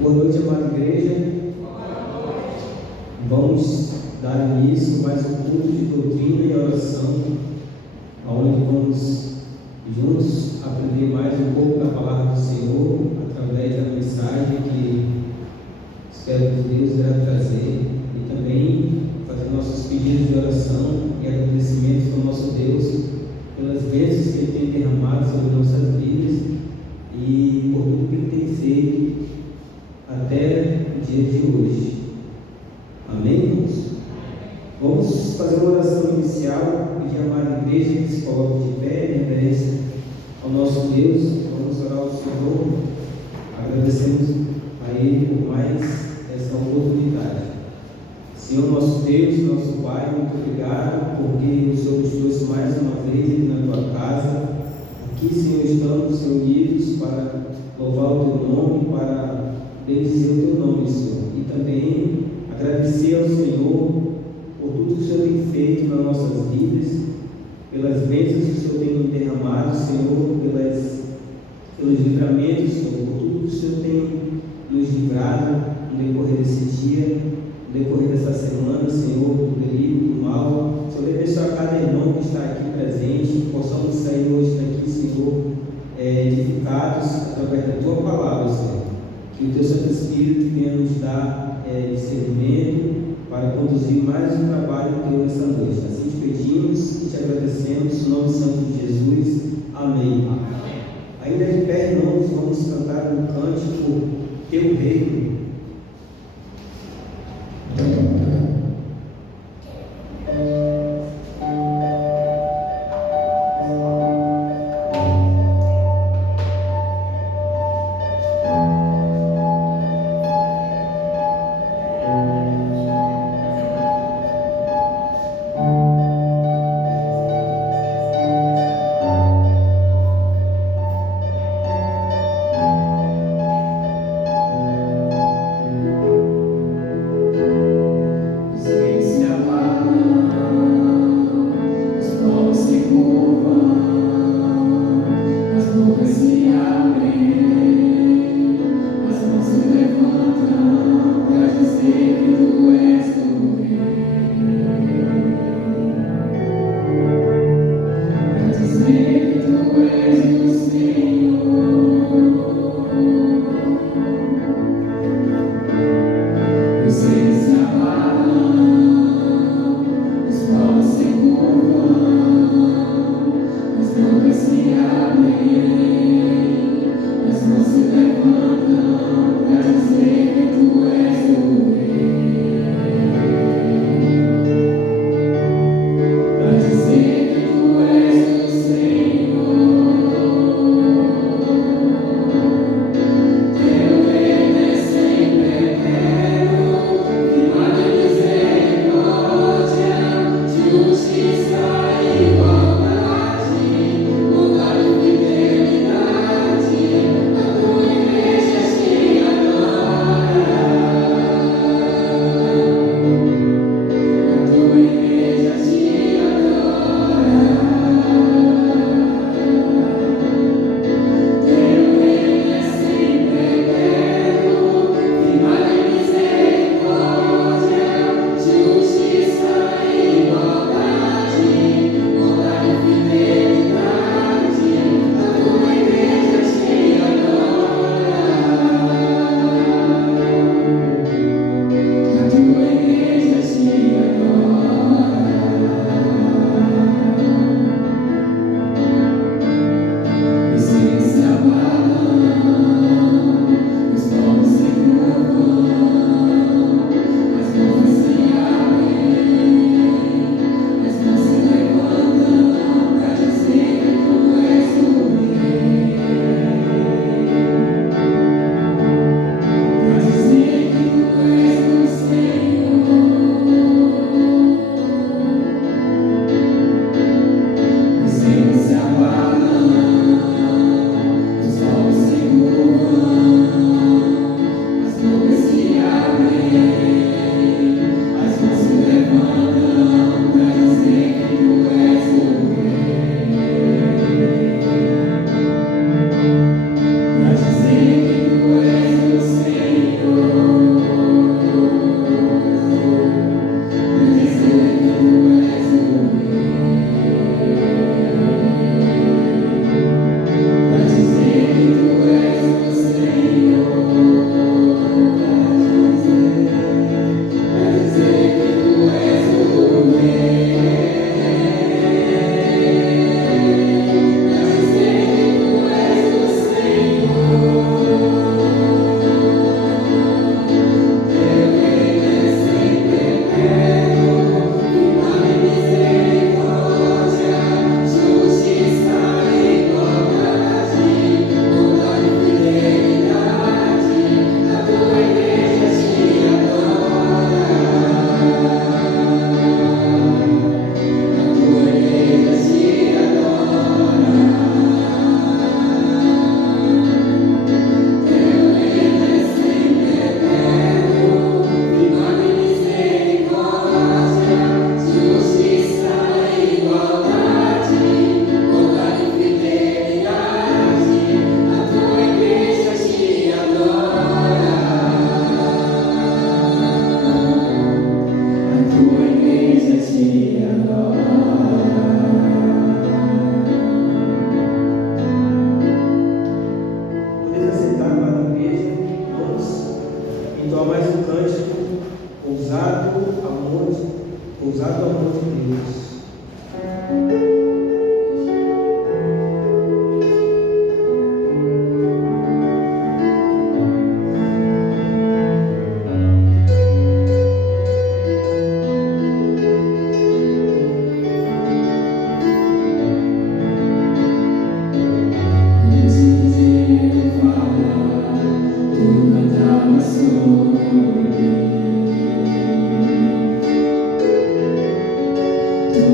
Boa noite, amada igreja. Vamos dar início a mais um culto de doutrina e oração, onde vamos juntos aprender mais um pouco da palavra do Senhor, através da mensagem que espero que Deus irá trazer, e também fazer nossos pedidos de oração e agradecimentos ao nosso Deus pelas bênçãos que Ele tem derramado sobre nossas vidas e por tudo que Ele tem feito até o dia de hoje. Amém, irmãos? Vamos fazer uma oração inicial, pedir à amada igreja que se coloque de pé em reverência ao nosso Deus. Vamos orar ao Senhor, agradecemos a Ele por mais essa oportunidade. Senhor, nosso Deus, nosso Pai, muito obrigado porque o Senhor nos trouxe mais uma vez aqui na tua casa. Aqui, Senhor, estamos reunidos para louvar o teu nome, para bendizer o teu nome, Senhor, e também agradecer ao Senhor por tudo que o Senhor tem feito nas nossas vidas, pelas bênçãos que o Senhor tem derramado, Senhor, pelos livramentos, Senhor, por tudo que o Senhor tem nos livrado no decorrer desse dia, no decorrer dessa semana, Senhor, do perigo, do mal. Senhor, abençoe a cada irmão que está aqui presente, que possamos sair hoje daqui, Senhor, edificados através da tua palavra, Senhor. Que o teu Santo Espírito venha nos dar discernimento para conduzir mais um trabalho teu nessa noite. Assim te pedimos e te agradecemos, no nome santo de Jesus. Amém. Amém. Ainda de pé, irmãos, vamos cantar um cântico Teu Reino. Teu reino é sempre eterno, que mais um cântico ousado amor de Deus. Tu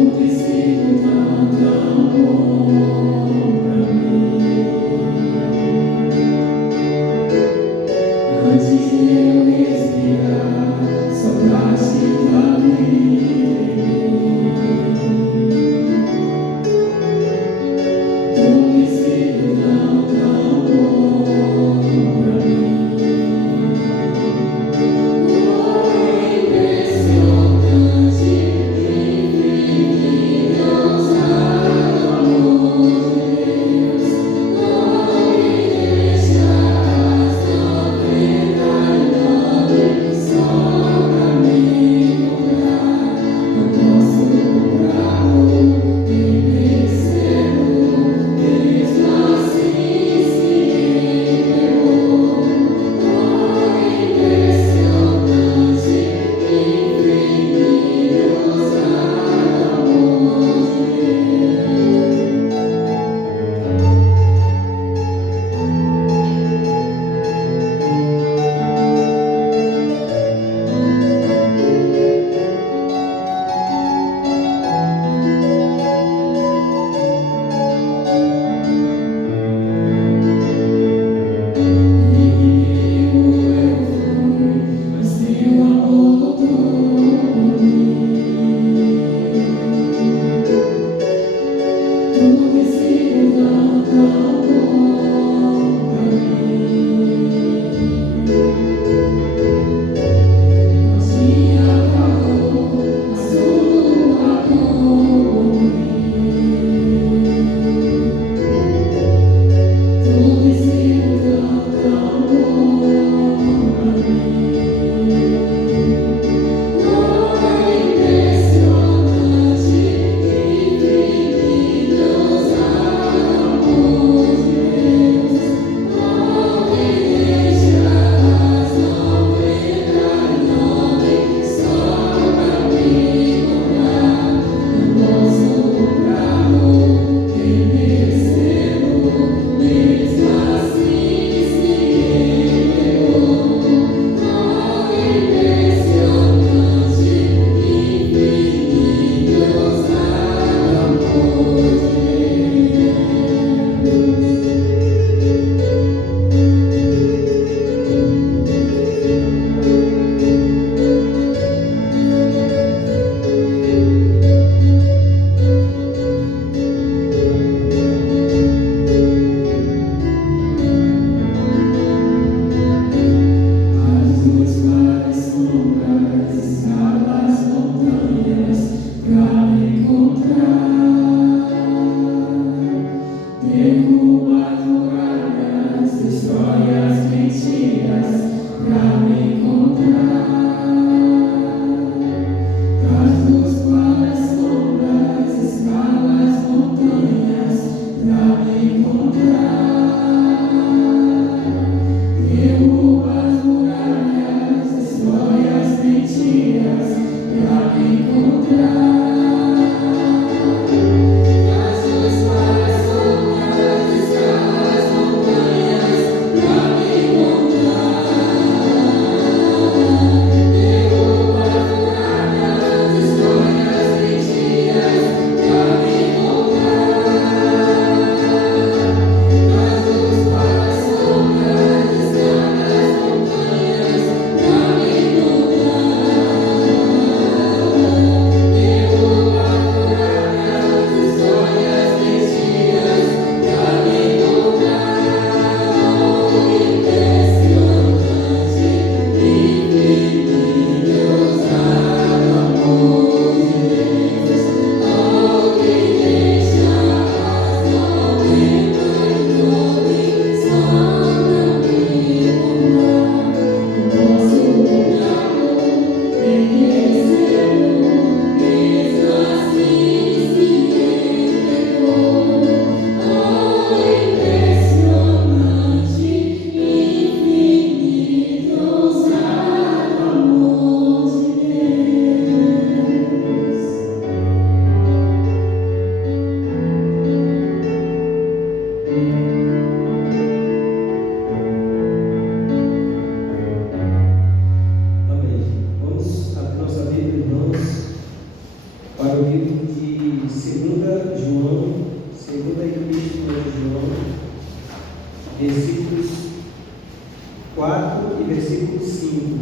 4 e versículo 5.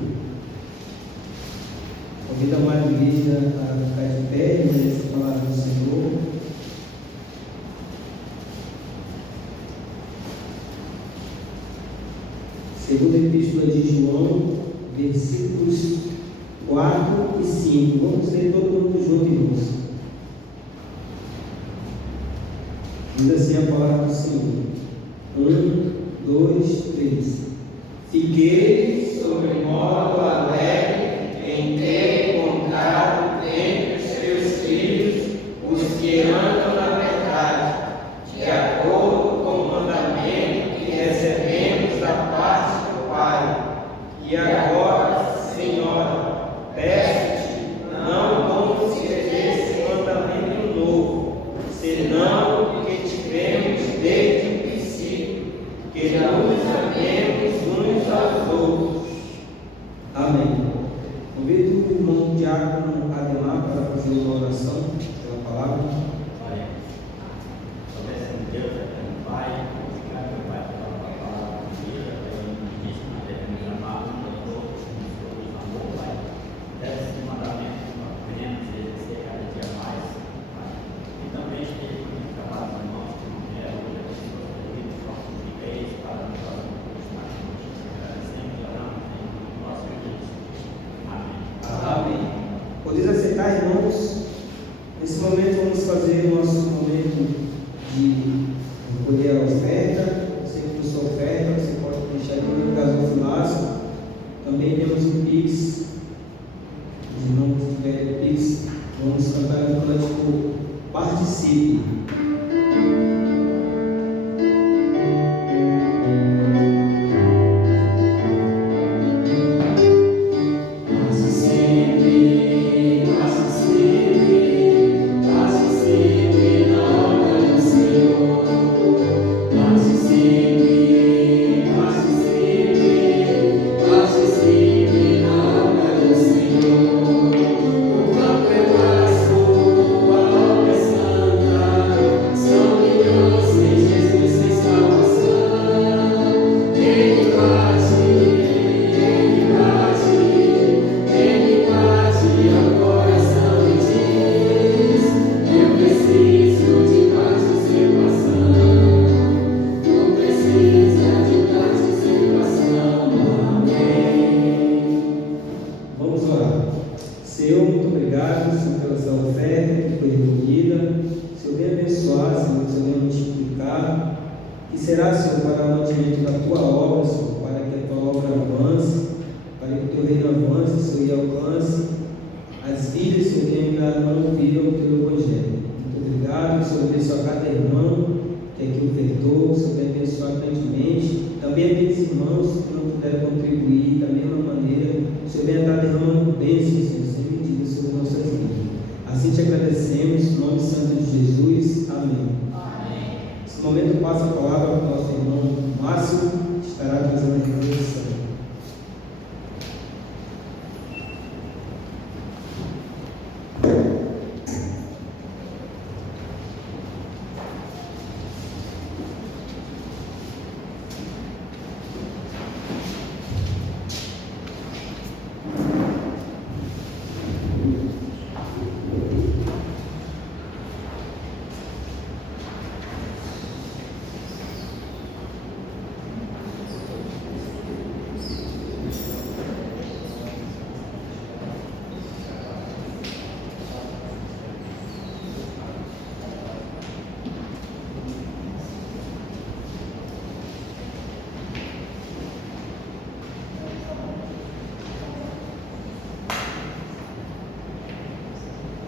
Convido a Maria a ficar de pé e ler essa palavra do Senhor. Segunda Epístola de João, versículos 4 e 5. Vamos ler todo mundo junto, irmãos. Diz assim a palavra do Senhor. 1, 2, 3. Fiquei sobre modo alegre em ter encontrado entre os teus filhos os que andam na verdade, de acordo com o mandamento que recebemos da parte do Pai. E agora, Senhora, peço-te, não consideres esse mandamento novo, senão o que tivemos desde o princípio, que nos amemos uns aos outros. Amém. Convido o irmão Diácono Ademar para fazer uma oração pela palavra. Pai, obedecendo Deus, eterno Pai, obrigado, meu Pai, pela palavra de vida, pelo início, eterno amado, a todos, nos amor, Pai. Deve ser um mandamento que nós queremos exercer cada dia mais, Pai. E também esteja com o trabalho de nós, que não é hoje, as pessoas ouvindo os nossos fiéis, para nos fazer um curso mais notícia, agradecemos e oramos em nosso Deus. Amém. Amém. Podeis aceitar, irmãos? Nesse momento vamos fazer o nosso momento de recolher a oferta. Você que trouxe a oferta, você pode deixar aqui no gasofilaço. Também temos o Pix. Os irmãos que tiverem Pix, vamos cantar um cântico Participe.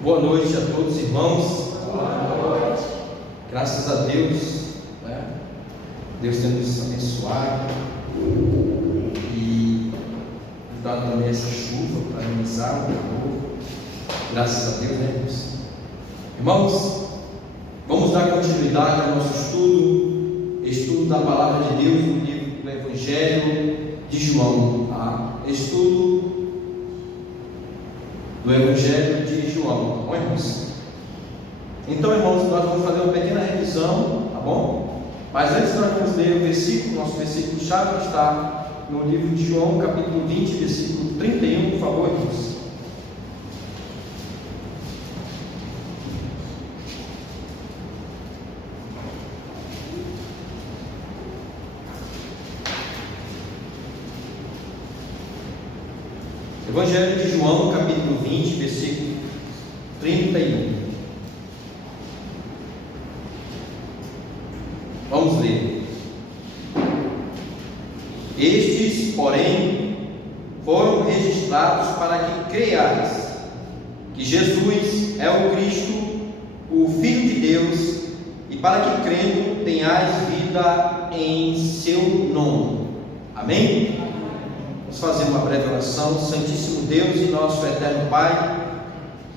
Boa noite a todos, irmãos. Boa noite. Graças a Deus, né? Deus tem nos abençoado e nos dado também essa chuva para amenizar o calor. Graças a Deus, né, irmãos? Irmãos, vamos dar continuidade ao nosso estudo da palavra de Deus no livro do Evangelho de João, tá? Estudo do Evangelho de João, tá bom, irmãos? Então, irmãos, nós vamos fazer uma pequena revisão, tá bom? Mas antes nós vamos ler o versículo, nosso versículo-chave está no livro de João, capítulo 20, versículo 31, por favor, irmãos. Evangelho de João, capítulo 20, versículo 31. Vamos ler. Estes, porém, foram registrados para que creiais que Jesus é o Cristo, o Filho de Deus, e para que crendo tenhais vida em seu nome. Amém? Vamos fazer uma breve oração. Santíssimo Deus e nosso eterno Pai,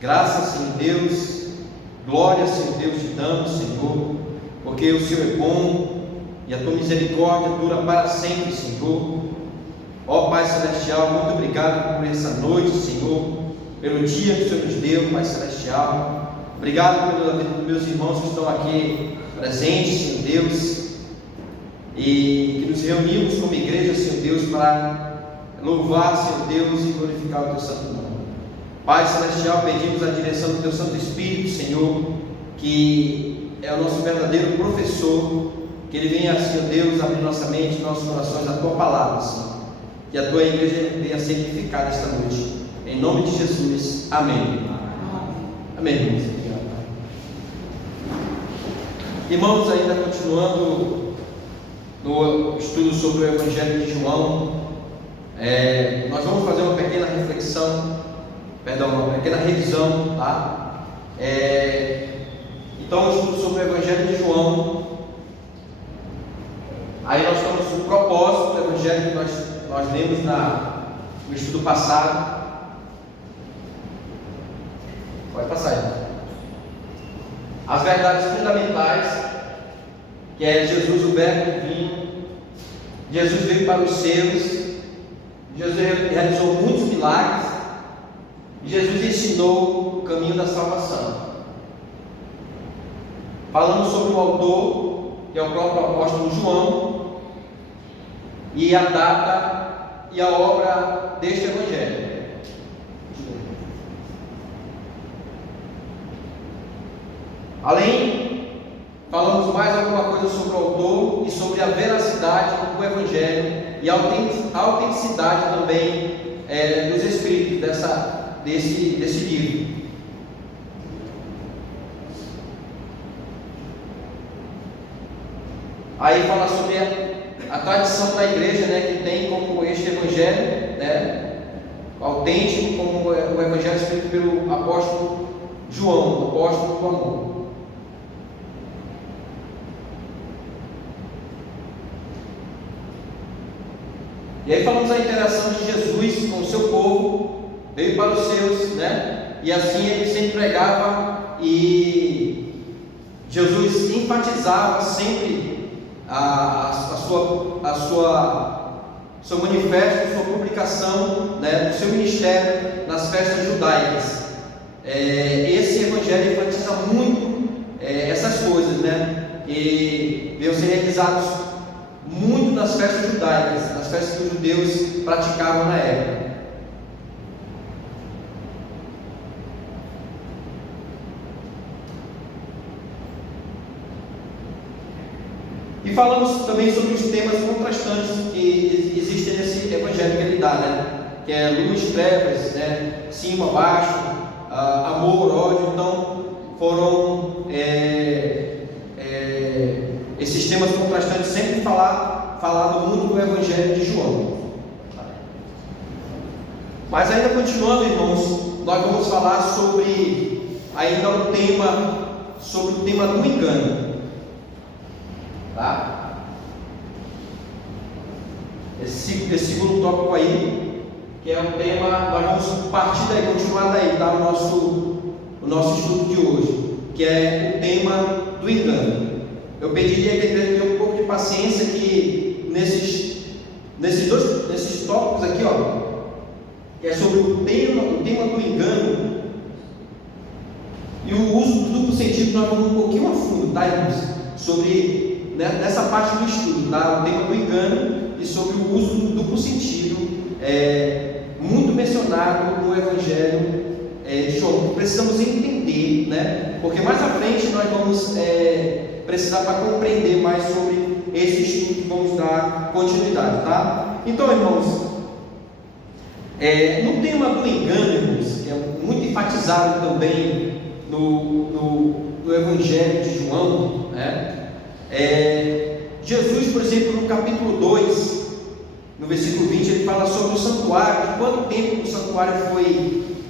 graças, Senhor Deus, glória, Senhor Deus, te damos, Senhor, porque o Senhor é bom e a tua misericórdia dura para sempre, Senhor. Ó Pai Celestial, muito obrigado por essa noite, Senhor, pelo dia que o Senhor nos deu, Pai Celestial. Obrigado pela vida dos meus irmãos que estão aqui presentes, Senhor Deus, e que nos reunimos como igreja, Senhor Deus, para louvar, Senhor Deus, e glorificar o teu santo nome. Pai Celestial, pedimos a direção do teu Santo Espírito, Senhor, que é o nosso verdadeiro professor, que ele venha, Senhor Deus, abrir nossa mente, nossos corações, a tua palavra, Senhor, que a tua igreja venha ser edificada esta noite, em nome de Jesus, amém. Amém, irmãos. Irmãos, ainda continuando no estudo sobre o Evangelho de João, nós vamos fazer uma pequena reflexão, uma pequena revisão, tá? Então, o estudo sobre o Evangelho de João, aí nós estamos no propósito do Evangelho que nós lemos no estudo passado. Pode passar aí. As verdades fundamentais, que é Jesus, o Verbo divino. Jesus veio para os seus. Jesus realizou muitos milagres. Jesus ensinou o caminho da salvação. Falamos sobre o autor, que é o próprio apóstolo João, e a data e a obra deste Evangelho. Além, falamos mais alguma coisa sobre o autor e sobre a veracidade do Evangelho e a autenticidade também dos Espíritos desse livro. Aí fala sobre a tradição da igreja, que tem como este Evangelho, autêntico, como o Evangelho escrito pelo apóstolo João, o apóstolo do amor. E aí falamos a interação de Jesus com o seu povo, veio para os seus, e assim ele sempre pregava, e Jesus enfatizava sempre seu manifesto, sua publicação, do seu ministério nas festas judaicas. Esse evangelho enfatiza muito essas coisas, que deviam ser realizados muito nas festas judaicas, nas festas que os judeus praticavam na época. E falamos também sobre os temas contrastantes que existem nesse evangelho que ele dá, que é luz, trevas, cima, baixo, amor, ódio. Então foram esses temas contrastantes sempre falado muito no Evangelho de João. Mas ainda continuando, irmãos, nós vamos falar sobre ainda o tema do engano. Tá? Esse segundo tópico aí, que é um tema, nós vamos partir daí, continuar daí, tá? O nosso estudo de hoje, que é o tema do engano. Eu pediria que ele tenha um pouco de paciência, que nesses tópicos aqui, que é sobre o tema do engano e o uso do duplo sentido, nós vamos um pouquinho a fundo, tá, irmãos? Sobre nessa parte do estudo, tá? O tema do engano e sobre o uso do duplo sentido, muito mencionado no Evangelho de João. Precisamos entender, né? Porque mais à frente nós vamos precisar para compreender mais sobre esse estudo que vamos dar continuidade, tá? Então, irmãos, no tema do engano, irmãos, que é muito enfatizado também no Evangelho de João, né? Jesus, por exemplo, no capítulo 2, no versículo 20, ele fala sobre o santuário, de quanto tempo o santuário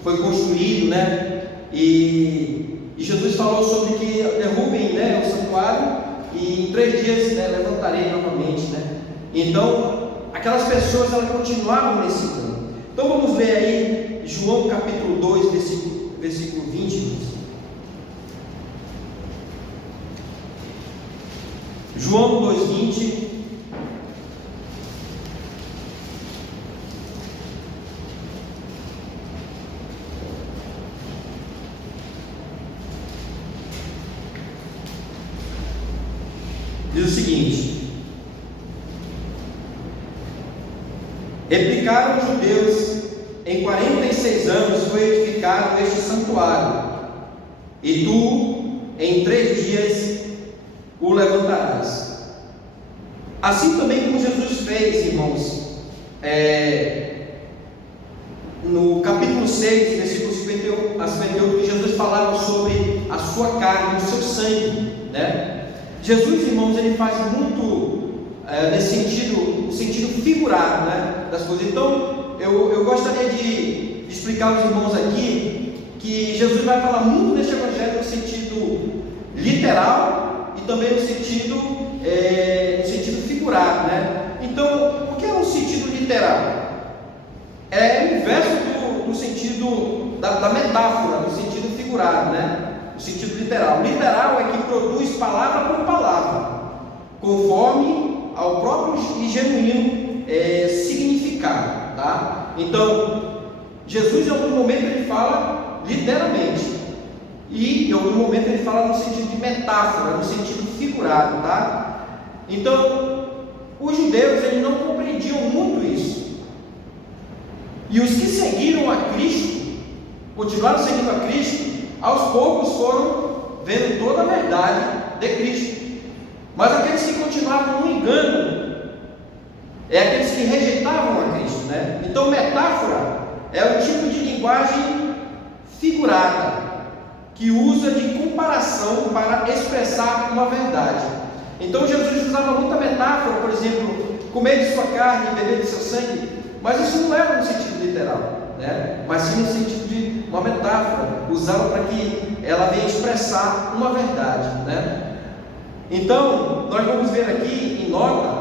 foi construído, né? E Jesus falou sobre que derrubem, né, o santuário e em 3 dias, né, levantarei novamente, né? Então, aquelas pessoas, elas continuavam nesse engano. Então vamos ler aí João capítulo 2, versículo 20. João 2,20. Diz o seguinte: replicaram os judeus: em 46 anos foi edificado este santuário, e tu em 3 dias o levantarás. Assim também como Jesus fez, irmãos, no capítulo 6, versículo 51 a 58, que Jesus falava sobre a sua carne, o seu sangue, né? Jesus, irmãos, ele faz muito nesse sentido, o sentido figurado, né, das coisas. Então, eu gostaria de explicar aos irmãos aqui que Jesus vai falar muito neste evangelho no sentido literal e também no sentido figurado, né? Então, o que é um sentido literal? É o inverso do sentido da metáfora, do sentido figurado, né? O sentido literal. Literal é que produz palavra por palavra, conforme ao próprio e genuíno significado, tá? Então, Jesus em algum momento ele fala literalmente, e em algum momento ele fala no sentido de metáfora, no sentido figurado, tá? Então, os judeus eles não compreendiam muito isso, e os que seguiram a Cristo, continuaram seguindo a Cristo, aos poucos foram vendo toda a verdade de Cristo. Mas aqueles que continuavam no engano aqueles que rejeitavam a Cristo, né? Então, metáfora é o tipo de linguagem figurada que usa de comparação para expressar uma verdade. Então, Jesus usava muita metáfora, por exemplo, comer de sua carne e beber de seu sangue, mas isso não era no sentido literal, né? Mas sim no sentido de uma metáfora, usada para que ela venha expressar uma verdade, né? Então, nós vamos ver aqui em nota,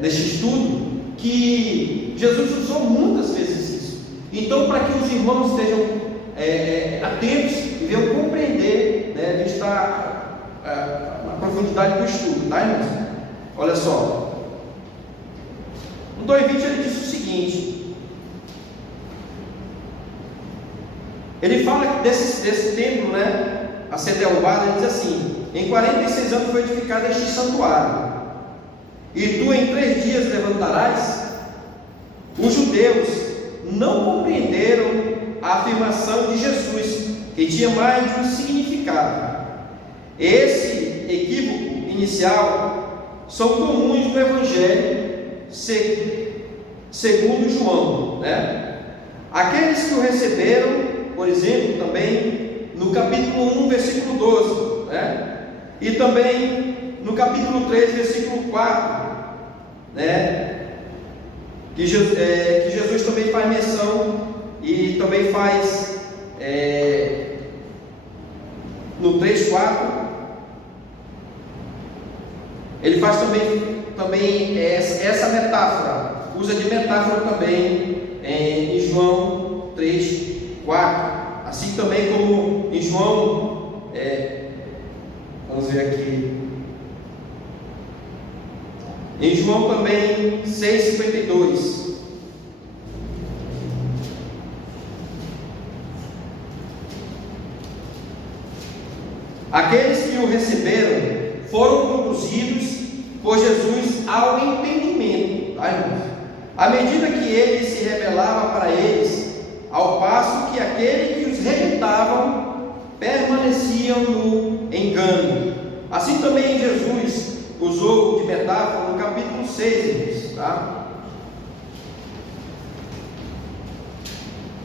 neste estudo, que Jesus usou muitas vezes isso. Então, para que os irmãos estejam atentos e venham compreender, né, vista a profundidade do estudo, tá, irmãos? Olha só, no 2,20 ele diz o seguinte: ele fala desse templo, né, a ser derrubado. Ele diz assim: em 46 anos foi edificado este santuário, e tu em 3 dias levantarás. Os judeus não compreenderam a afirmação de Jesus, que tinha mais de um significado. Esse equívoco inicial são comuns no Evangelho segundo João, né? Aqueles que o receberam, por exemplo, também no capítulo 1, versículo 12, né? E também no capítulo 3, versículo 4, né? Que Jesus também faz menção, e também faz no 3:4, ele faz também essa metáfora, usa de metáfora também em João 3:4, assim também como em João, vamos ver aqui, em João também 6:52. Aqueles que o receberam foram conduzidos por Jesus ao entendimento à medida que ele se revelava para eles, ao passo que aqueles que os rejeitavam permaneciam no engano. Assim também Jesus usou de metáfora no capítulo 6, tá?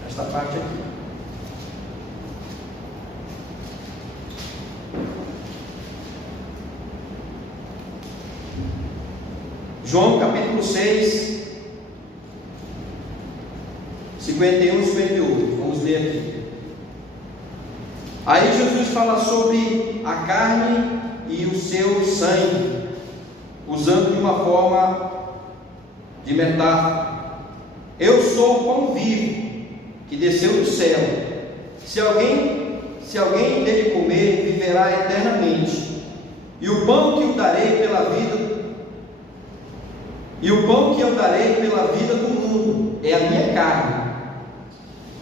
Esta parte aqui. João capítulo 6, 51 e 58, vamos ler aqui. Aí Jesus fala sobre a carne e o seu sangue, usando de uma forma de metáfora. Eu sou o pão vivo que desceu do céu. Se alguém dele comer, viverá eternamente. E o pão que eu darei pela vida do mundo é a minha carne.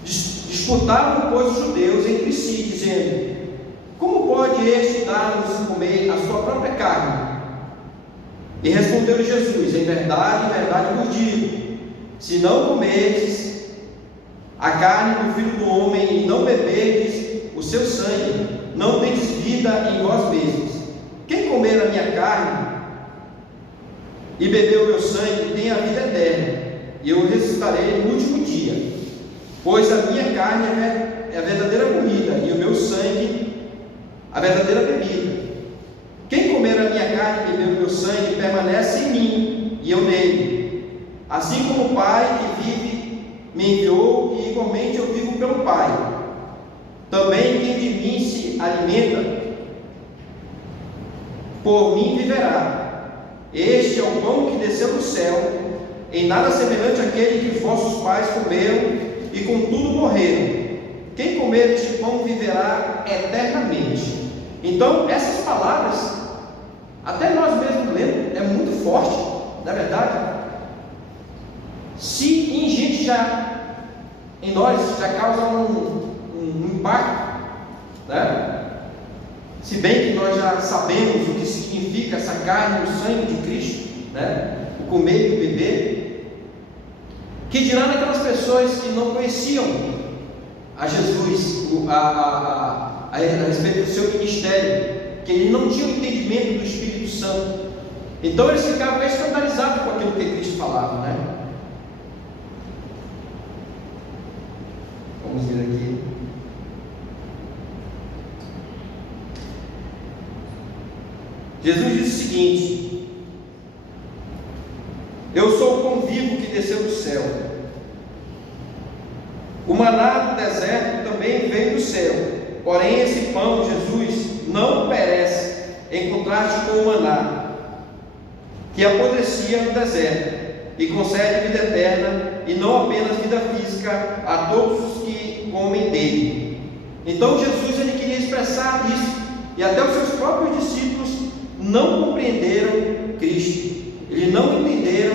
Disputavam, pois, os judeus entre si, dizendo: como pode este dar-nos comer a sua própria carne? E respondeu Jesus: em verdade vos digo, se não comerdes a carne do Filho do Homem e não beberdes o seu sangue, não tendes vida em vós mesmos. Quem comer a minha carne e beber o meu sangue tem a vida eterna, e eu ressuscitarei no último dia. Pois a minha carne é a verdadeira comida, e o meu sangue a verdadeira bebida. Quem comer a minha carne e beber o meu sangue permanece em mim, e eu nele. Assim como o Pai que vive me enviou, e igualmente eu vivo pelo Pai. Também quem de mim se alimenta, por mim viverá. Este é o pão que desceu do céu, em nada semelhante àquele que os vossos pais comeram e contudo morreram. Quem comer este pão viverá eternamente. Então, essas palavras, até nós mesmos lendo, é muito forte, não é verdade? Se em gente em nós já causa um impacto, né? Se bem que nós já sabemos o que significa essa carne e o sangue de Cristo, né? O comer e o beber, que dirá naquelas pessoas que não conheciam a Jesus a respeito do seu ministério, que ele não tinha o entendimento do Espírito Santo. Então eles ficavam escandalizados com aquilo que Cristo falava, né? Vamos ver aqui. Jesus disse o seguinte: eu sou o pão vivo que desceu do céu. O maná do deserto também veio do céu, porém esse pão, Jesus, não perece, em contraste com o maná, que apodrecia no deserto, e concede vida eterna, e não apenas vida física, a todos os que comem dele. Então Jesus, ele queria expressar isso, e até os seus próprios discípulos não compreenderam Cristo, eles não entenderam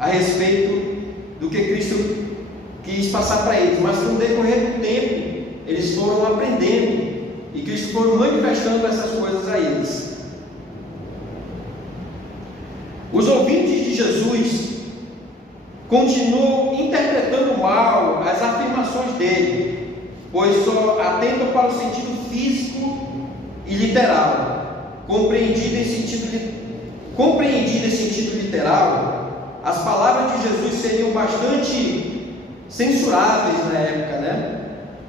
a respeito do que Cristo quis passar para eles, mas com o decorrer do tempo eles foram aprendendo e Cristo foi manifestando essas coisas a eles. Os ouvintes de Jesus continuam interpretando mal as afirmações dele, pois só atentam para o sentido físico e literal. Compreendido em sentido literal, as palavras de Jesus seriam bastante censuráveis na época, né?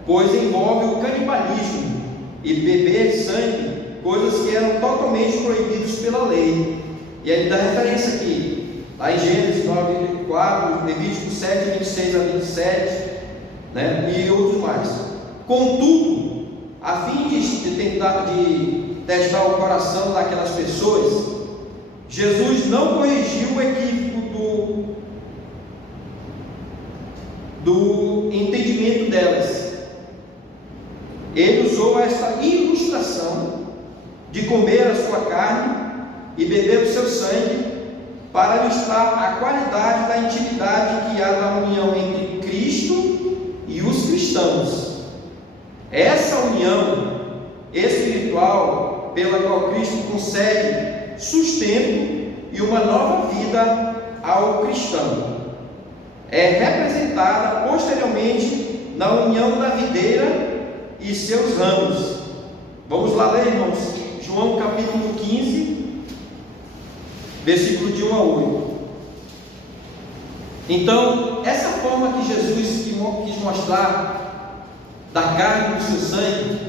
Pois envolve o canibalismo e beber sangue, coisas que eram totalmente proibidas pela lei. E aí dá referência aqui, lá em Gênesis 9:4, Levítico 7, 26 a 27, né? E outros mais. Contudo, a fim de tentar testar o coração daquelas pessoas, Jesus não corrigiu o equívoco do entendimento delas. Ele usou esta ilustração de comer a sua carne e beber o seu sangue para ilustrar a qualidade da intimidade que há na união entre Cristo e os cristãos. Essa união espiritual pela qual Cristo concede sustento e uma nova vida ao cristão é representada posteriormente na união da videira e seus ramos. Vamos lá ler, irmãos, João capítulo 15, versículo de 1 a 8. Então, essa forma que Jesus quis mostrar da carne e do seu sangue,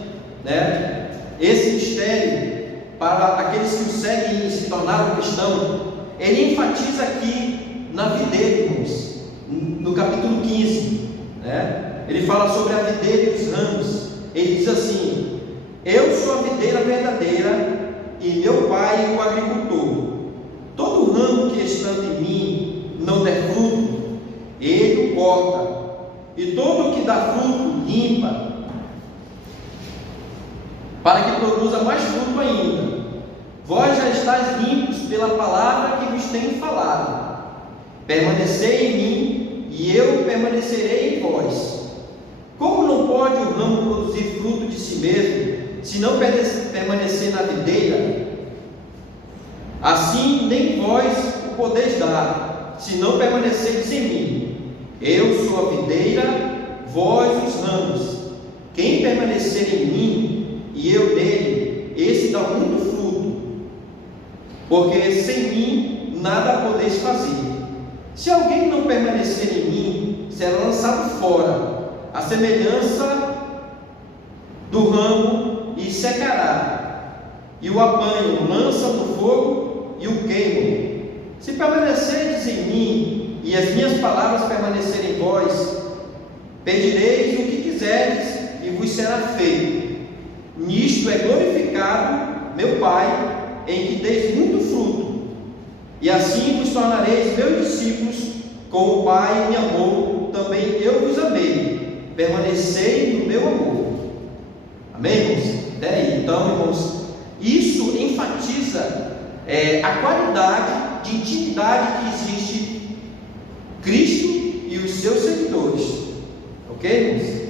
né? Esse mistério para aqueles que o seguem e se tornaram cristãos, ele enfatiza aqui na videira, irmãos, no capítulo 15, né? Ele fala sobre a videira e os ramos. Ele diz assim: eu sou a videira verdadeira e meu pai o agricultor. Todo ramo que estando em mim não der fruto, ele o corta, e todo o que dá fruto limpa, para que produza mais fruto ainda. Vós já estáis limpos pela palavra que vos tenho falado. Permanecei em mim, e eu permanecerei em vós. Como não pode o ramo produzir fruto de si mesmo, se não permanecer na videira? Assim nem vós o podeis dar, se não permanecerdes em mim. Eu sou a videira, vós os ramos. Quem permanecer em mim e eu nele, esse dá muito fruto, porque sem mim nada podeis fazer. Se alguém não permanecer em mim, será lançado fora, a semelhança do ramo, e secará, e o apanham, lançam no fogo e o queimam. Se permanecerdes em mim e as minhas palavras permanecerem em vós, pedireis o que quiserdes e vos será feito. Nisto é glorificado meu Pai, em que deis muito fruto, e assim vos tornareis meus discípulos. Como o Pai me amou, também eu vos amei. Permanecei no meu amor. Amém, irmãos? Até aí. Então, irmãos, isso enfatiza a qualidade de intimidade que existe Cristo e os seus seguidores. Ok, irmãos?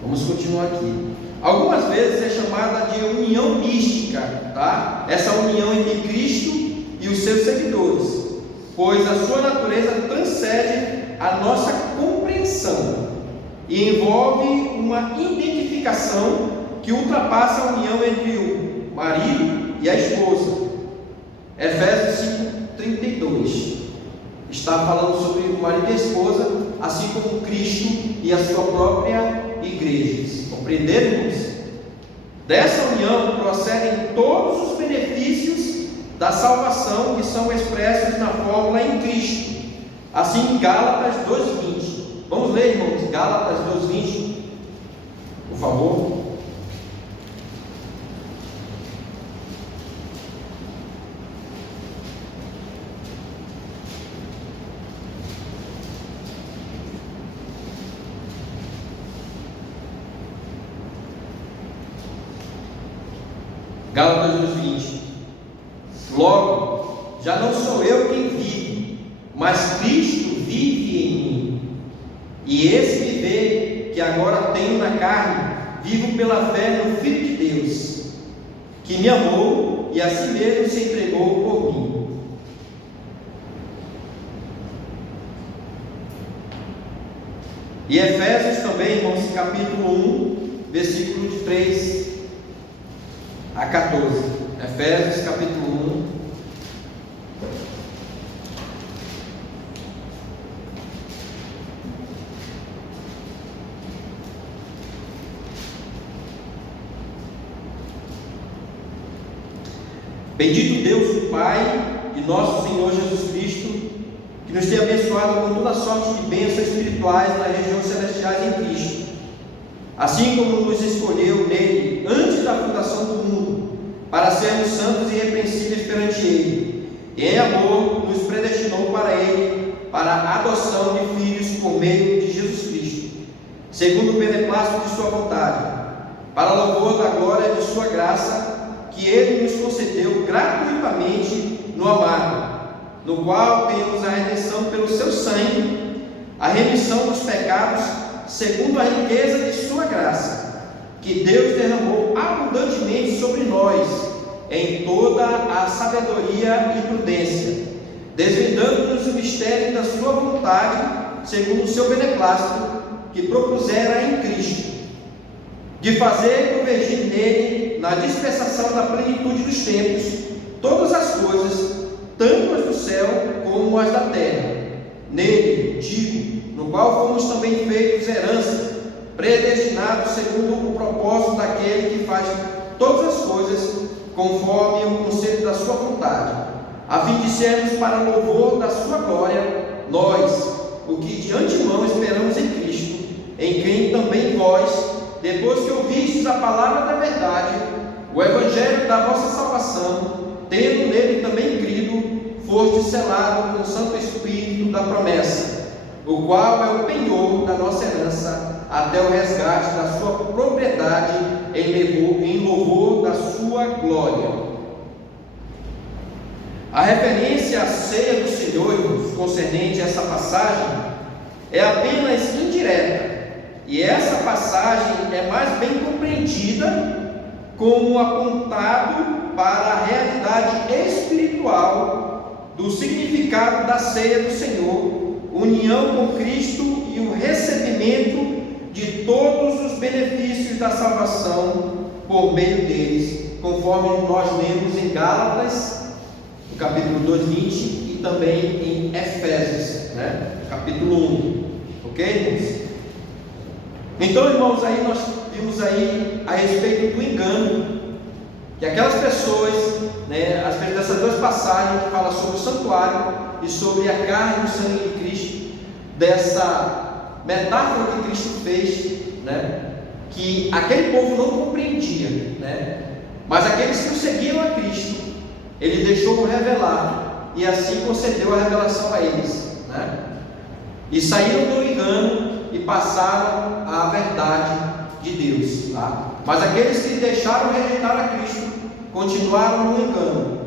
Vamos continuar aqui. Algumas vezes é chamada de união mística, tá? Essa união entre Cristo e os seus seguidores, pois a sua natureza transcende a nossa compreensão e envolve uma identificação que ultrapassa a união entre o marido e a esposa. Efésios 5:32 está falando sobre o marido e a esposa, assim como Cristo e a sua própria igreja. Compreenderam, irmãos? Dessa união procedem todos os benefícios da salvação que são expressos na fórmula em Cristo. Assim em Gálatas 2:20. Vamos ler, irmãos, Gálatas 2:20, por favor. Gálatas 2:20. Logo, já não sou eu quem vive, mas Cristo vive em mim. E esse viver que agora tenho na carne, vivo pela fé no Filho de Deus, que me amou e a si mesmo se entregou por mim. E Efésios também, irmãos, capítulo 1, versículo de 3 a 14. Efésios capítulo 1. Bendito Deus, o Pai de nosso Senhor Jesus Cristo, que nos tem abençoado com toda sorte de bênçãos espirituais nas regiões celestiais em Cristo, assim como nos escolheu nele antes da fundação do mundo, para sermos santos e irrepreensíveis perante ele, e em amor nos predestinou para ele, para a adoção de filhos por meio de Jesus Cristo, segundo o beneplácito de sua vontade, para louvor da glória de sua graça, que ele nos concedeu gratuitamente no amado, no qual temos a redenção pelo seu sangue, a remissão dos pecados, segundo a riqueza de sua graça, que Deus derramou abundantemente sobre nós, em toda a sabedoria e prudência, desvendando-nos o mistério da sua vontade, segundo o seu beneplácito, que propusera em Cristo, de fazer convergir nele, na dispensação da plenitude dos tempos, todas as coisas, tanto as do céu como as da terra. Nele, digo, no qual fomos também feitos herança, predestinados segundo o propósito daquele que faz todas as coisas conforme o conselho da sua vontade, a fim de sermos para louvor da sua glória, nós, o que de antemão esperamos em Cristo, em quem também vós, depois que ouvistes a palavra da verdade, o evangelho da vossa salvação, tendo nele também crido, foste selado com o Santo Espírito da promessa, o qual é o penhor da nossa herança, até o resgate da sua propriedade em louvor da sua glória. A referência à ceia do Senhor, irmãos, concernente a essa passagem, é apenas indireta, e essa passagem é mais bem compreendida como apontado para a realidade espiritual do significado da ceia do Senhor, união com Cristo e o recebimento de todos os benefícios da salvação por meio deles, conforme nós lemos em Gálatas, no capítulo 2:20, e também em Efésios, capítulo 1, ok, irmãos? Então, irmãos, aí nós vimos aí a respeito do engano, que aquelas pessoas, a respeito dessas duas passagens que falam sobre o santuário e sobre a carne e o sangue de Cristo, dessa metáfora que Cristo fez, que aquele povo não compreendia, mas aqueles que o seguiam a Cristo, Ele deixou revelar, e assim concedeu a revelação a eles, e saíram do engano e passaram à verdade de Deus, Mas aqueles que deixaram rejeitar a Cristo continuaram no engano,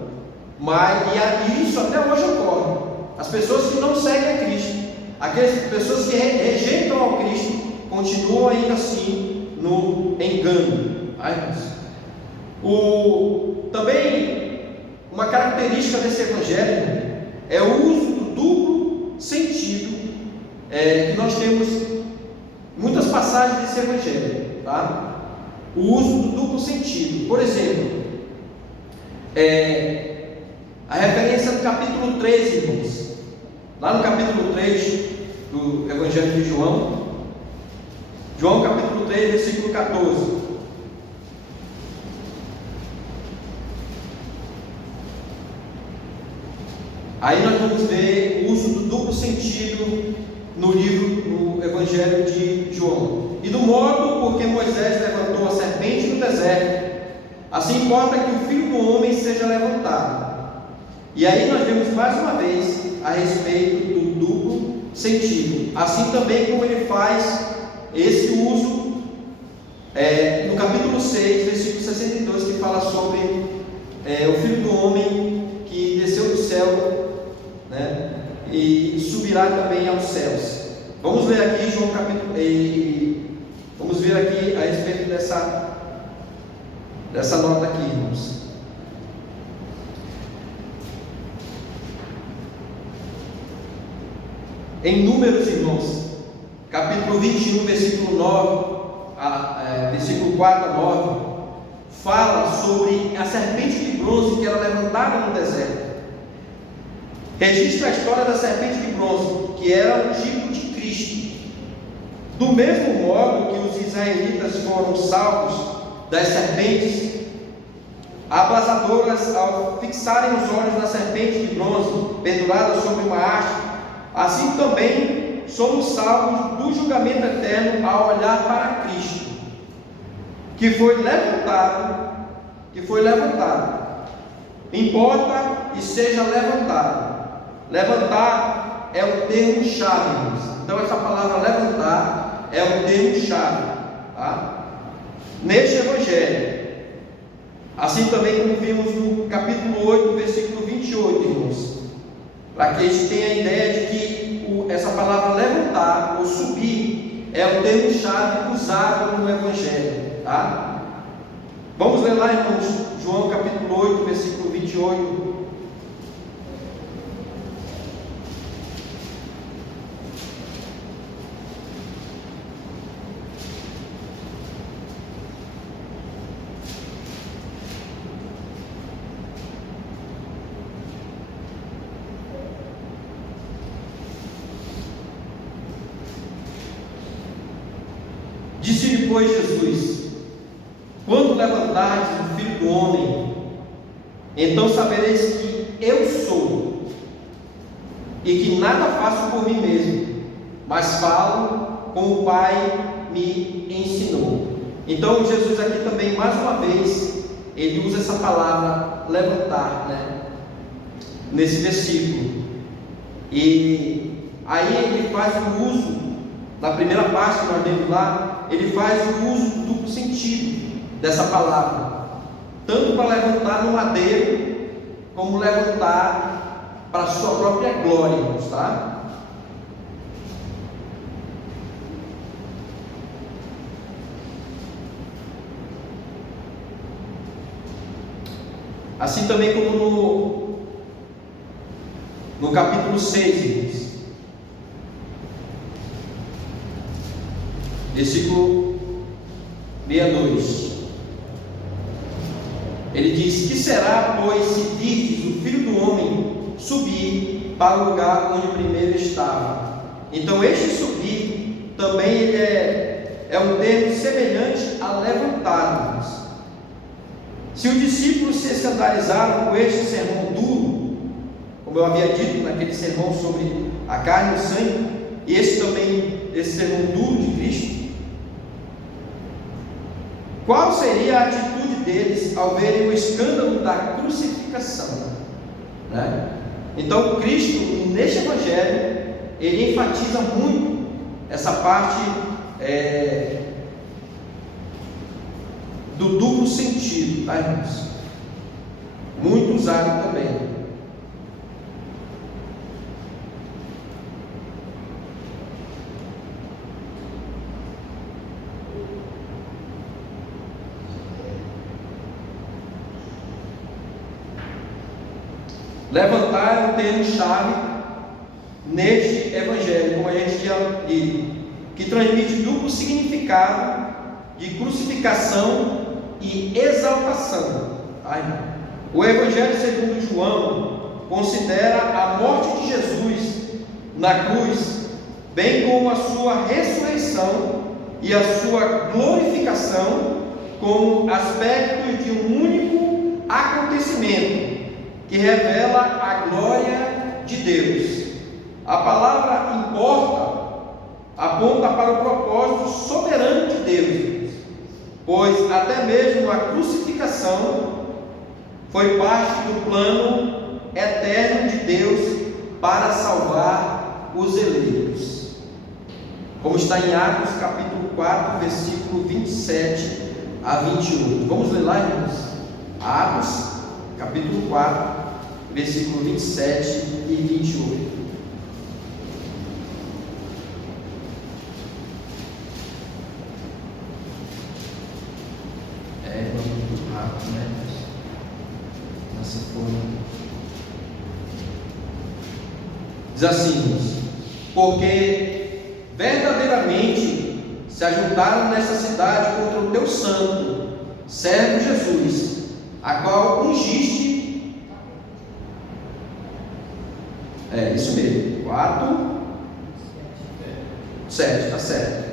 e isso até hoje ocorre. As pessoas que não seguem a Cristo, aquelas pessoas que rejeitam ao Cristo, continuam ainda assim no engano. Também uma característica desse evangelho é o uso do duplo sentido, que nós temos em muitas passagens desse evangelho, o uso do duplo sentido. Por exemplo, a referência do capítulo 3, irmãos, lá no capítulo 3 do Evangelho de João, capítulo 3, versículo 14. Aí nós vamos ver o uso do duplo sentido no Evangelho de João. E do modo por que Moisés levantou a serpente no deserto, assim importa que o Filho do Homem seja levantado. E aí nós vemos mais uma vez a respeito do duplo sentido, assim também como ele faz esse uso no capítulo 6, versículo 62, que fala sobre o Filho do Homem que desceu do céu, e subirá também aos céus. Vamos ler aqui João capítulo, vamos ver aqui a respeito dessa nota aqui, irmãos. Em Números, irmãos, capítulo 21, versículo 9, versículo 4 a 9, fala sobre a serpente de bronze que era levantada no deserto. Registra a história da serpente de bronze, que era um tipo de Cristo. Do mesmo modo que os israelitas foram salvos das serpentes abrasadoras ao fixarem os olhos na serpente de bronze pendurada sobre uma haste, assim também somos salvos do julgamento eterno ao olhar para Cristo, que foi levantado. Importa e seja levantado. Levantar é o termo-chave, irmãos. Então essa palavra levantar é o termo-chave, neste evangelho. Assim também como vimos no capítulo 8, versículo 28, irmãos, para que a gente tenha a ideia de que essa palavra levantar ou subir é o termo-chave usado no evangelho, Vamos ler lá, irmãos, João capítulo 8, versículo 28. Disse-lhe, pois, Jesus: quando levantardes o Filho do Homem, então sabereis que eu sou, e que nada faço por mim mesmo, mas falo como o Pai me ensinou. Então Jesus aqui também, mais uma vez, ele usa essa palavra levantar, né? Nesse versículo. E aí ele faz o uso, na primeira parte que nós vemos lá, ele faz o uso do duplo sentido dessa palavra, tanto para levantar no madeiro, como levantar para a sua própria glória, tá? Assim também como no capítulo 6, irmãos, versículo 62, ele diz: que será, pois, se virdes o Filho do Homem subir para o lugar onde primeiro estava? Então este subir também ele é um termo semelhante a levantar-nos. Se os discípulos se escandalizaram com este sermão duro, como eu havia dito naquele sermão sobre a carne e o sangue, e esse sermão duro de Cristo, qual seria a atitude deles ao verem o escândalo da crucificação, né? Então Cristo, neste Evangelho, ele enfatiza muito essa parte do duplo sentido, tá, irmãos? Muito usado também. Levantar é um termo-chave neste Evangelho, como a gente já lido, que transmite duplo significado de crucificação e exaltação. O Evangelho segundo João considera a morte de Jesus na cruz, bem como a sua ressurreição e a sua glorificação, como aspectos de um único acontecimento que revela a glória de Deus. A palavra importa aponta para o propósito soberano de Deus, pois até mesmo a crucificação foi parte do plano eterno de Deus para salvar os eleitos, como está em Atos capítulo 4, versículo 27 a 28. Vamos ler lá, irmãos? Atos capítulo 4, versículo 27 e 28. Muito rápido, né? Nessa forma. Diz assim: porque verdadeiramente se ajuntaram nessa cidade contra o teu santo servo Jesus, a qual ungiste. É isso mesmo, 4, 7, está certo.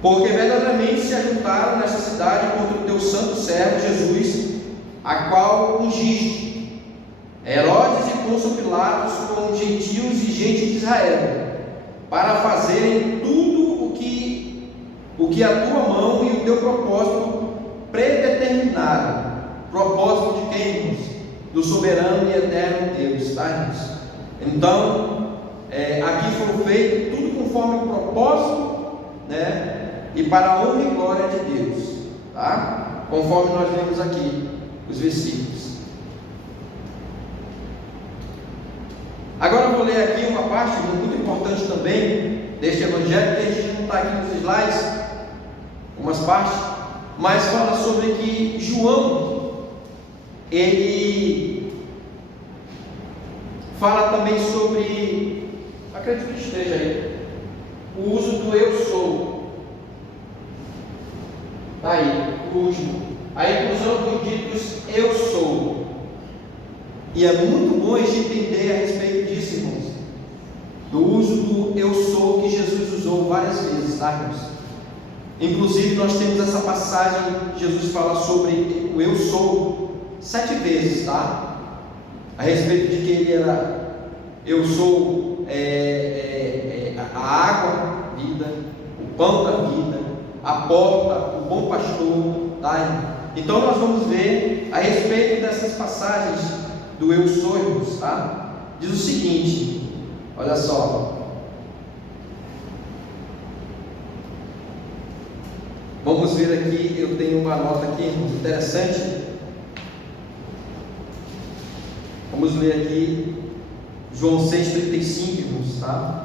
Porque verdadeiramente se ajuntaram nessa cidade contra o teu santo servo Jesus, a qual ungiste, Herodes e Pôncio Pilatos, com gentios e gente de Israel, para fazerem tudo o que a tua mão e o teu propósito predeterminaram. Propósito de quem, irmãos? Do soberano e eterno Deus, tá, irmãos? Então, aqui foram feitos tudo conforme o propósito, né? E para a honra e glória de Deus, tá? Conforme nós vemos aqui os versículos. Agora eu vou ler aqui uma parte muito importante também deste Evangelho, que a gente não está aqui nos slides, umas partes, mas fala sobre que João, ele fala também sobre, acredito que esteja aí, o uso do eu sou. Está aí, o último, a inclusão dos ditos eu sou. E é muito bom a gente entender a respeito disso, irmãos, do uso do eu sou que Jesus usou falou várias vezes, tá, irmãos? Inclusive nós temos essa passagem que Jesus fala sobre o eu sou 7 vezes, tá? A respeito de que ele era, eu sou a água, vida, o pão da vida, a porta, o bom pastor, tá? Então nós vamos ver a respeito dessas passagens do eu sou, irmãos, tá? Diz o seguinte, olha só. Vamos ver aqui, eu tenho uma nota aqui, irmãos, interessante. Vamos ler aqui João 6,35, irmãos, tá?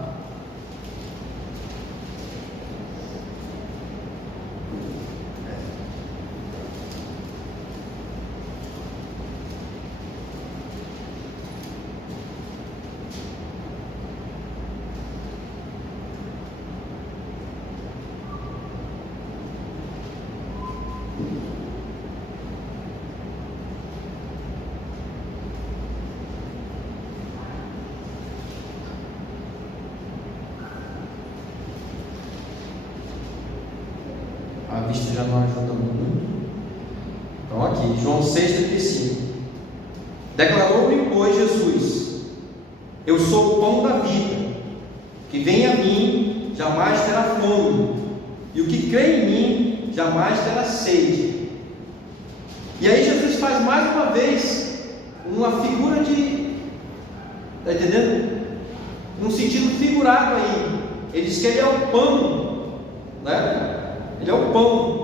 A vista já não ajuda muito. Então aqui, João 6,35. Declarou-me, pois, Jesus: eu sou o pão da vida. Que vem a mim jamais terá fome, e o que crê em mim jamais terá sede. E aí Jesus faz mais uma vez uma figura de, está entendendo? Um sentido figurado aí. Ele diz que ele é o pão, né? Ele é o pão.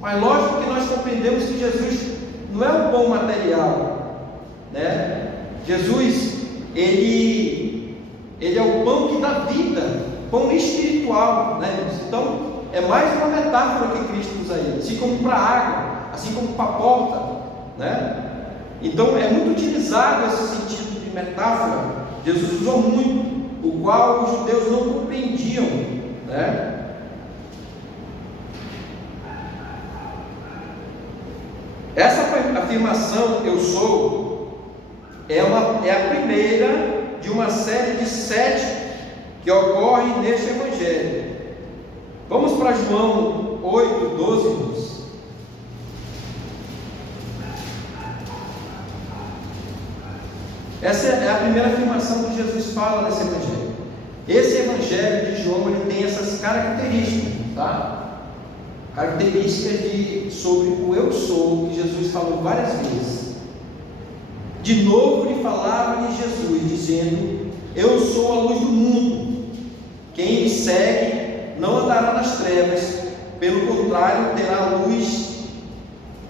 Mas lógico que nós compreendemos que Jesus não é o pão material, né? Jesus, ele é o pão que dá vida, pão espiritual, né? Então é mais uma metáfora que Cristo usa aí, assim como para a água, assim como para a porta, né? Então é muito utilizado esse sentido de metáfora. Jesus usou muito, o qual os judeus não compreendiam, né? Essa afirmação, eu sou, é a primeira de uma série de 7 que ocorre neste Evangelho. Vamos para João 8,12, irmãos. Essa é a primeira afirmação que Jesus fala nesse Evangelho. Esse Evangelho de João, ele tem essas características, tá? Características sobre o eu sou, que Jesus falou várias vezes. De novo lhe falava de Jesus, dizendo: eu sou a luz do mundo. Quem me segue não andará nas trevas, pelo contrário, terá a luz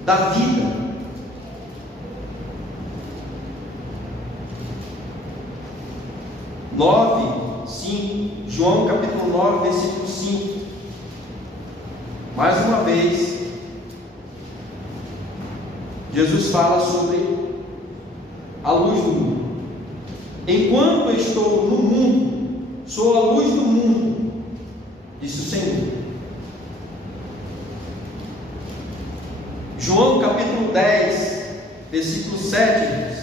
da vida. João capítulo 9, versículo 5. Mais uma vez, Jesus fala sobre a luz do mundo. Enquanto eu estou no mundo, sou a luz do mundo, disse o Senhor. João capítulo 10, versículo 7.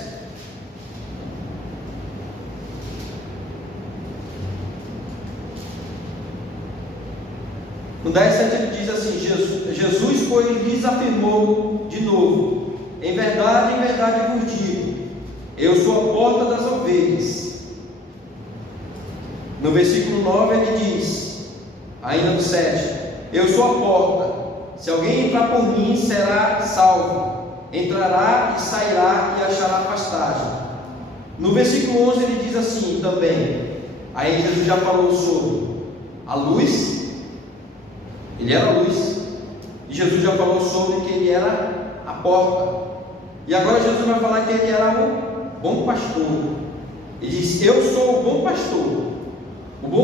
No 10,7 ele diz assim: Jesus, pois, lhes afirmou de novo: em verdade vos digo, eu sou a porta das ovelhas. No versículo 9 ele diz, ainda no 7: eu sou a porta, se alguém entrar por mim será salvo, entrará e sairá e achará pastagem. No versículo 11 ele diz assim também, aí Jesus já falou sobre a luz. Ele era a luz, e Jesus já falou sobre que ele era a porta, e agora Jesus vai falar que ele era o bom pastor. Ele diz: eu sou o bom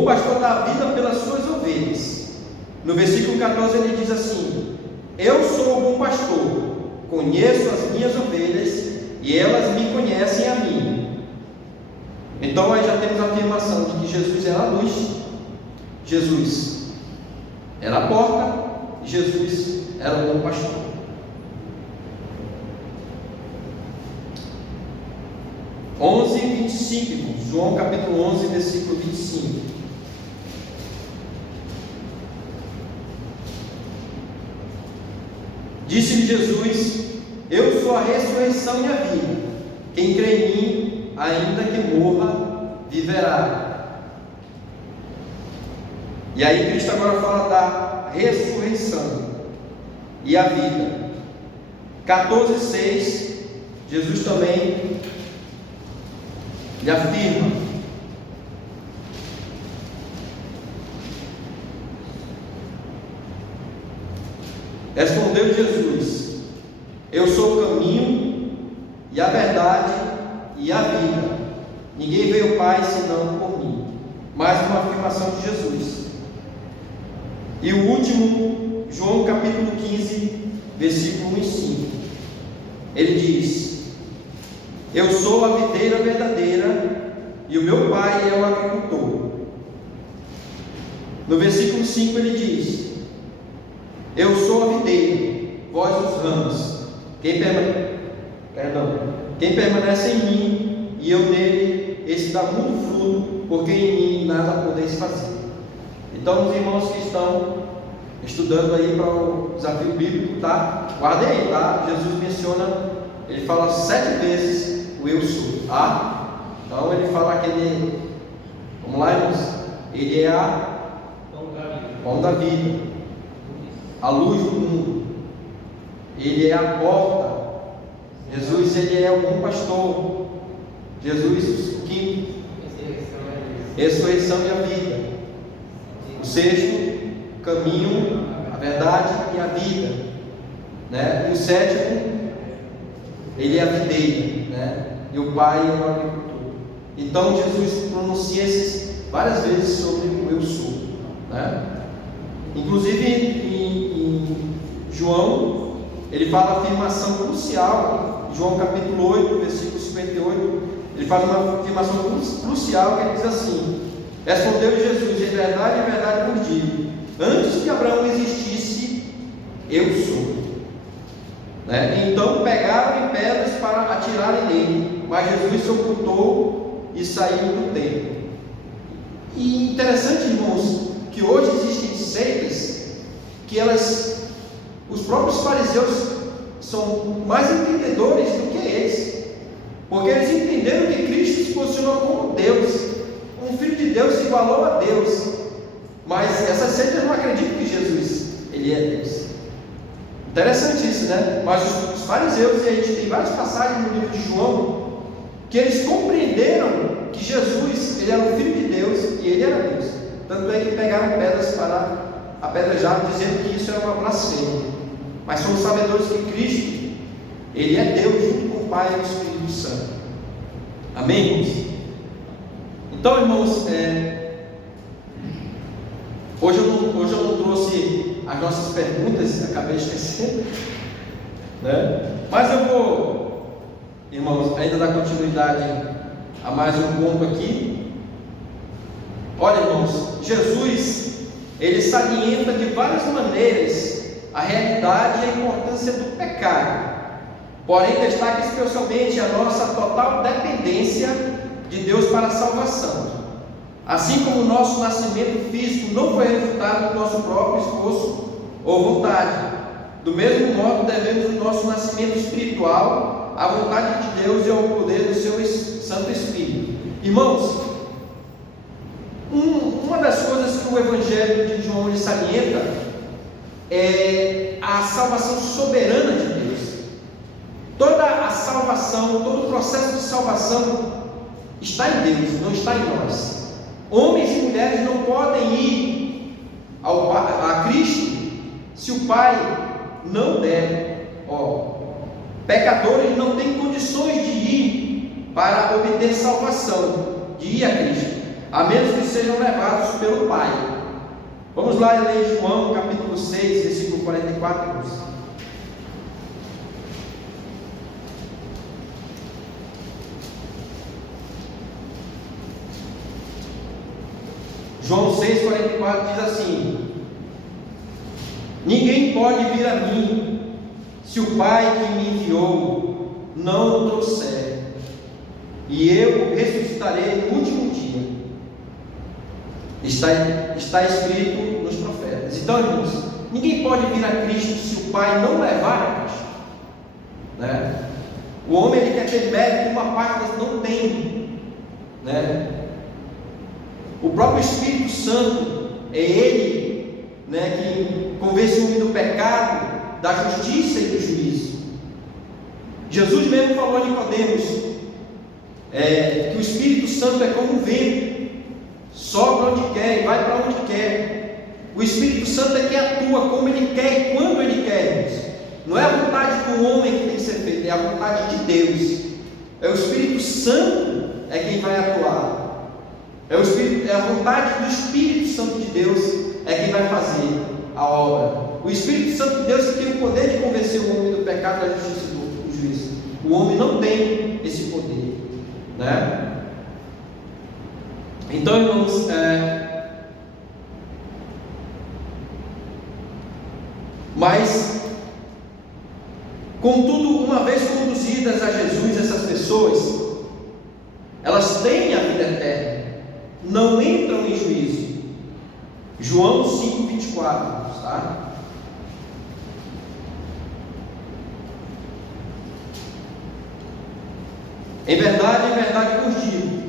pastor dá a vida pelas suas ovelhas. No versículo 14 ele diz assim: eu sou o bom pastor, conheço as minhas ovelhas, e elas me conhecem a mim. Então aí já temos a afirmação de que Jesus era a luz, Jesus era a porta, e Jesus era o bom pastor. (11, 25), João capítulo 11, versículo 25. Disse-lhe Jesus: eu sou a ressurreição e a vida. Quem crê em mim, ainda que morra, viverá. E aí Cristo agora fala da ressurreição e a vida. 14,6, Jesus também lhe afirma: respondeu Jesus: eu sou o caminho e a verdade e a vida. Ninguém veio ao Pai senão por mim. Mais uma afirmação de Jesus. E o último, João capítulo 15, versículo 1 e 5. Ele diz: eu sou a videira verdadeira e o meu Pai é o agricultor. No versículo 5 ele diz: eu sou a videira, vós os ramos. Quem permanece em mim e eu nele, esse dá muito fruto, porque em mim nada podeis fazer. Então, os irmãos que estão estudando aí para o desafio bíblico, tá? Guardem aí, tá? Jesus menciona, ele fala 7 vezes o eu sou, tá? Então ele fala aquele, vamos lá, irmãos, ele é a pão da vida, a luz do mundo, ele é a porta. Jesus, ele é o bom pastor. Jesus, o quinto, ressurreição e a vida. O sexto, caminho, a verdade e a vida, né? E o sétimo, ele é a videira, né? E o Pai é o agricultor. Então Jesus pronuncia esses várias vezes sobre o eu sou, né? Inclusive em João, ele fala a afirmação crucial, em João capítulo 8, versículo 58, ele faz uma afirmação crucial que ele diz assim: respondeu Jesus: em verdade vos digo, antes que Abraão existisse, eu sou. Né? Então pegaram em pedras para atirarem nele, mas Jesus se ocultou e saiu do templo. E interessante, irmãos, que hoje existem seitas que os próprios fariseus são mais entendedores do que eles, porque eles entenderam que Cristo se posicionou como Deus, um filho de Deus, se igualou a Deus, mas essas seitas não acreditam que Jesus, ele é Deus. Interessante isso, né? Mas os fariseus, e a gente tem várias passagens no livro de João, que eles compreenderam que Jesus, ele era o filho de Deus e ele era Deus. Tanto é que pegaram pedras para apedrejar, dizendo que isso era uma blasfêmia. Mas somos sabedores que Cristo, ele é Deus junto com o Pai e o Espírito Santo. Amém, irmãos? Então, irmãos, hoje eu não trouxe as nossas perguntas, acabei esquecendo, né? Mas eu vou, irmãos, ainda dar continuidade a mais um ponto aqui. Olha, irmãos, Jesus, ele salienta de várias maneiras a realidade e a importância do pecado, porém destaca especialmente a nossa total dependência de Deus para a salvação. Assim como o nosso nascimento físico não foi resultado do nosso próprio esforço ou vontade, do mesmo modo devemos o nosso nascimento espiritual à vontade de Deus e ao poder do seu Santo Espírito. Irmãos, uma das coisas que o Evangelho de João lhe salienta é a salvação soberana de Deus. Toda a salvação, todo o processo de salvação está em Deus, não está em nós. Homens e mulheres não podem ir a Cristo se o Pai não der. Pecadores não têm condições de ir para obter salvação, de ir a Cristo, a menos que sejam levados pelo Pai. Vamos lá ler João capítulo 6, versículo 44, irmãos. João 6,44 diz assim: ninguém pode vir a mim se o Pai que me enviou não o trouxer, e eu ressuscitarei no último dia. Está escrito nos profetas. Então, irmãos, Ninguém pode vir a Cristo se o Pai não levar a Cristo, né? O homem ele quer ter mérito, uma parte das não tem, né? O próprio Espírito Santo é Ele, né, que convence o homem do pecado, da justiça e do juízo. Jesus mesmo falou a Nicodemos que o Espírito Santo é como um vento, sopra onde quer e vai para onde quer. O Espírito Santo é quem atua como Ele quer e quando Ele quer. Não é a vontade do homem que tem que ser feita, é a vontade de Deus. É o Espírito Santo é quem vai atuar. É a vontade do Espírito Santo de Deus é quem vai fazer a obra. O Espírito Santo de Deus que tem o poder de convencer o homem do pecado, da justiça e do juízo. O homem não tem esse poder, né? Então, irmãos, mas, contudo, uma vez conduzidas a Jesus, essas pessoas, elas têm a vida eterna, não entram em juízo. João 5,24, tá? Em verdade vos digo: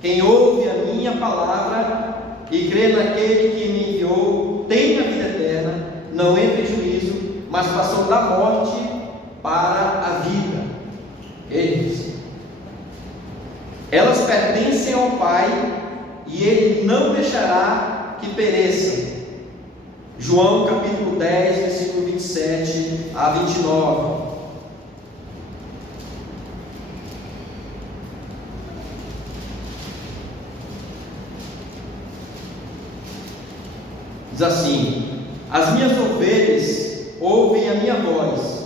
quem ouve a minha palavra e crê naquele que me enviou, tem a vida eterna, não entra em juízo, mas passou da morte para a vida. Elas pertencem ao Pai e Ele não deixará que pereçam. João capítulo 10, versículo 27 a 29. Diz assim: as minhas ovelhas ouvem a minha voz,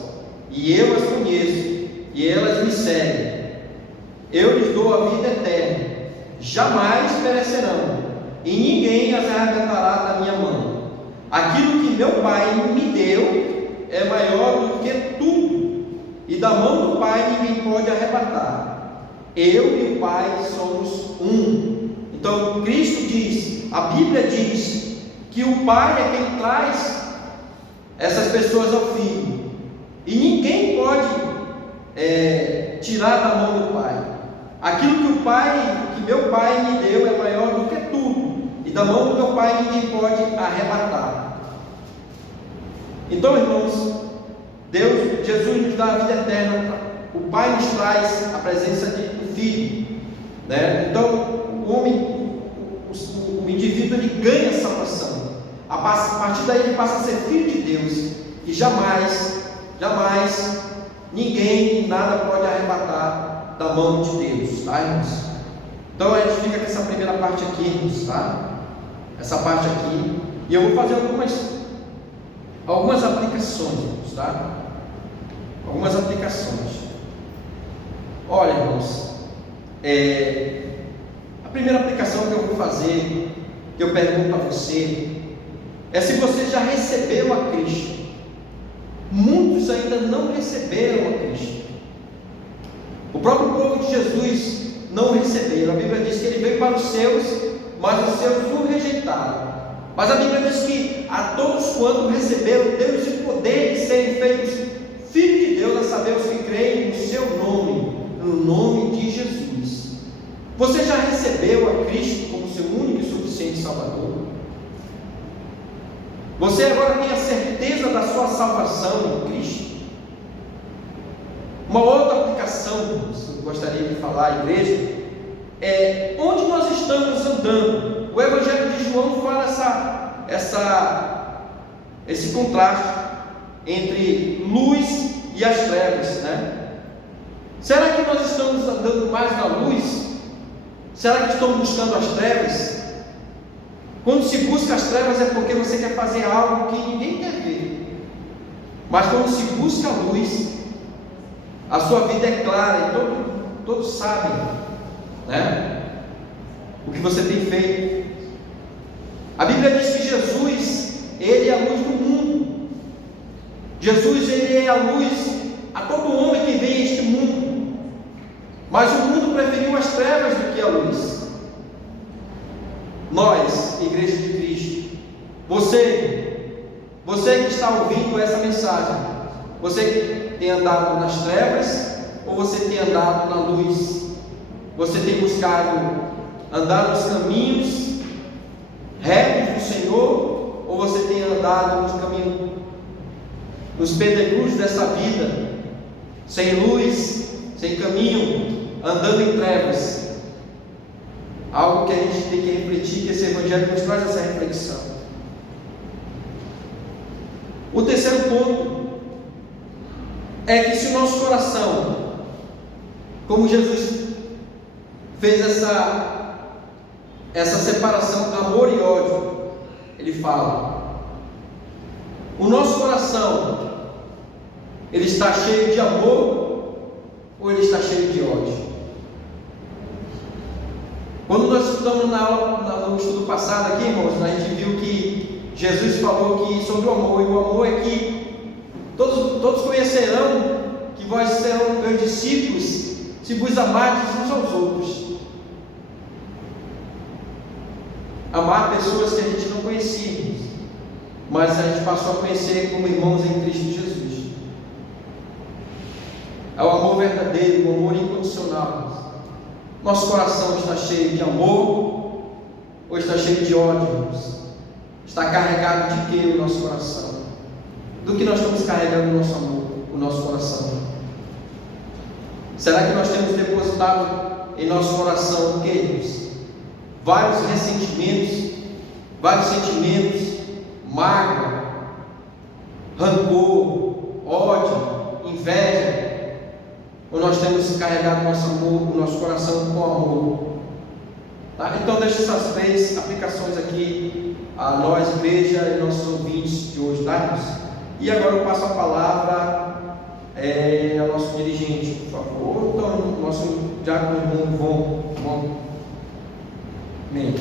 e eu as conheço, e elas me seguem. Eu lhes dou a vida eterna, jamais perecerão, e ninguém as arrebatará da minha mão. Aquilo que meu Pai me deu é maior do que tudo, e da mão do Pai ninguém pode arrebatar. Eu e o Pai somos um. Então Cristo diz, a Bíblia diz, que o Pai é quem traz essas pessoas ao Filho, e ninguém pode tirar da mão do Pai. Aquilo que meu Pai me deu é maior do que tudo, e da mão do meu Pai ninguém pode arrebatar. Então, irmãos, Jesus nos dá a vida eterna, o Pai nos traz a presença do Filho, né? Então o indivíduo ele ganha salvação. A partir daí ele passa a ser filho de Deus, e jamais ninguém, nada pode arrebatar da mão de Deus, tá, irmãos? Então a gente fica com essa primeira parte aqui, irmãos, tá? Essa parte aqui, e eu vou fazer algumas aplicações, irmãos, tá? Algumas aplicações. Olha, irmãos, a primeira aplicação que eu vou fazer, que eu pergunto a você, é se você já recebeu a Cristo. Muitos ainda não receberam a Cristo. O próprio povo de Jesus não receberam. A Bíblia diz que ele veio para os seus, mas os seus o rejeitaram. Mas a Bíblia diz que a todos quanto receberam, deu-lhes o poder de serem feitos filhos de Deus, a saber, os que creem no seu nome, no nome de Jesus. Você já recebeu a Cristo como seu único e suficiente Salvador? Você agora tem a certeza da sua salvação em Cristo? Uma outra aplicação que eu gostaria de falar à igreja é onde nós estamos andando. O Evangelho de João fala esse contraste entre luz e as trevas, né? Será que nós estamos andando mais na luz? Será que estamos buscando as trevas? Quando se busca as trevas é porque você quer fazer algo que ninguém quer ver. Mas quando se busca a luz, a sua vida é clara e todos sabem, né, o que você tem feito. A Bíblia diz que Jesus, Ele é a luz do mundo. Jesus, Ele é a luz a todo homem que vem a este mundo. Mas o mundo preferiu as trevas do que a luz. Nós, Igreja de Cristo, você, Você que está ouvindo essa mensagem, você tem andado nas trevas ou você tem andado na luz? Você tem buscado andar nos caminhos retos do Senhor, ou você tem andado nos caminhos, nos pedregulhos dessa vida, sem luz, sem caminho, andando em trevas? Algo que a gente tem que refletir, que esse Evangelho nos traz essa reflexão. O terceiro ponto é que se o nosso coração, como Jesus fez essa separação, amor e ódio, ele fala, o nosso coração, ele está cheio de amor ou ele está cheio de ódio? Quando nós estudamos no estudo passado aqui, irmãos, a gente viu que Jesus falou que sobre o amor, e o amor é que todos conhecerão que vós serão meus discípulos se vos amardes uns aos outros. Amar pessoas que a gente não conhecia, mas a gente passou a conhecer como irmãos em Cristo Jesus. É o amor verdadeiro, o amor incondicional. Nosso coração está cheio de amor ou está cheio de ódio? Está carregado de que o nosso coração? Do que nós estamos carregando o nosso amor, o nosso coração? Será que nós temos depositado em nosso coração o que? Vários ressentimentos, vários sentimentos, mágoa, rancor, ódio, inveja? Ou nós temos carregado nosso amor, o nosso coração com amor? Tá? Então deixa essas 3 aplicações aqui a nós, igreja, e nossos ouvintes de hoje, tá? E agora eu passo a palavra ao nosso dirigente, por favor. Então, nosso diácono irmão Von. Amém.